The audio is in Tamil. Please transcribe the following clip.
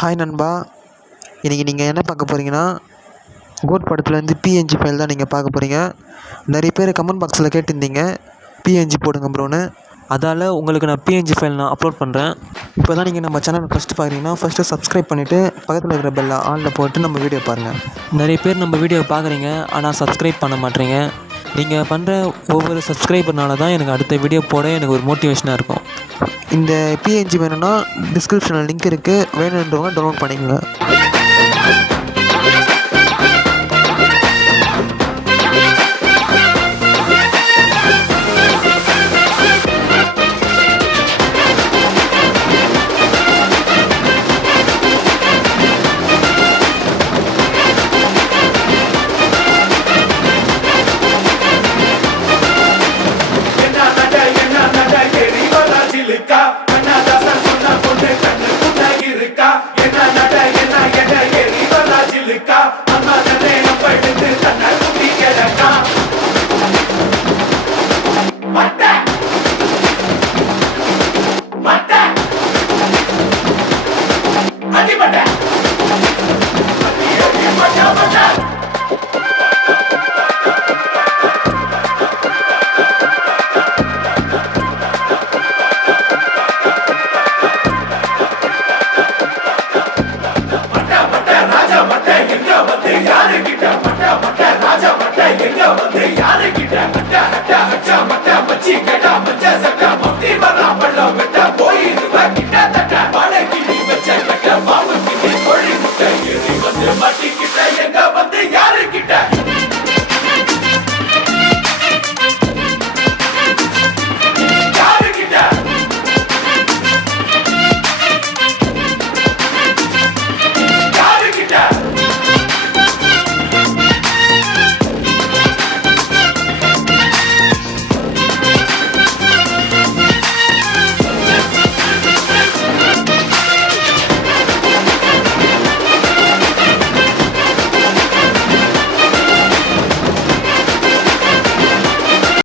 ஹாய் நண்பா, இன்றைக்கி நீங்கள் என்ன பார்க்க போகிறீங்கன்னா, கோட் படத்துலேருந்து பிஎன்ஜி ஃபைல் தான் நீங்கள் பார்க்க போகிறீங்க. நிறைய பேர் கமெண்ட் பாக்ஸில் கேட்டிருந்தீங்க பிஎன்ஜி போடுங்க ப்ரோன்னு. அதால் உங்களுக்கு நான் பிஎன்ஜி ஃபைல் அப்லோட் பண்ணுறேன். இப்போ தான் நீங்கள் நம்ம சேனல் ஃபஸ்ட்டு பார்க்குறீங்கன்னா ஃபஸ்ட்டு சப்ஸ்கிரைப் பண்ணிவிட்டு பக்கத்தில் இருக்கிற பெல்லை ஆனில் போட்டு நம்ம வீடியோ பாருங்கள். நிறைய பேர் நம்ம வீடியோ பார்க்குறீங்க, ஆனால் சப்ஸ்கிரைப் பண்ண மாட்டேறீங்க. நீங்கள் பண்ணுற ஒவ்வொரு சப்ஸ்கிரைபர்னால தான் எனக்கு அடுத்த வீடியோ போட எனக்கு ஒரு மோட்டிவேஷனாக இருக்கும். இந்த பிஎன்ஜி வேணும்னா டிஸ்கிரிப்ஷனில் லிங்க் இருக்குது, வேணுன்றவங்க டவுன்லோட் பண்ணிக்கோங்க. யாரு கிட்ட அச்சா மச்சா மச்சி கேட்டா மச்சா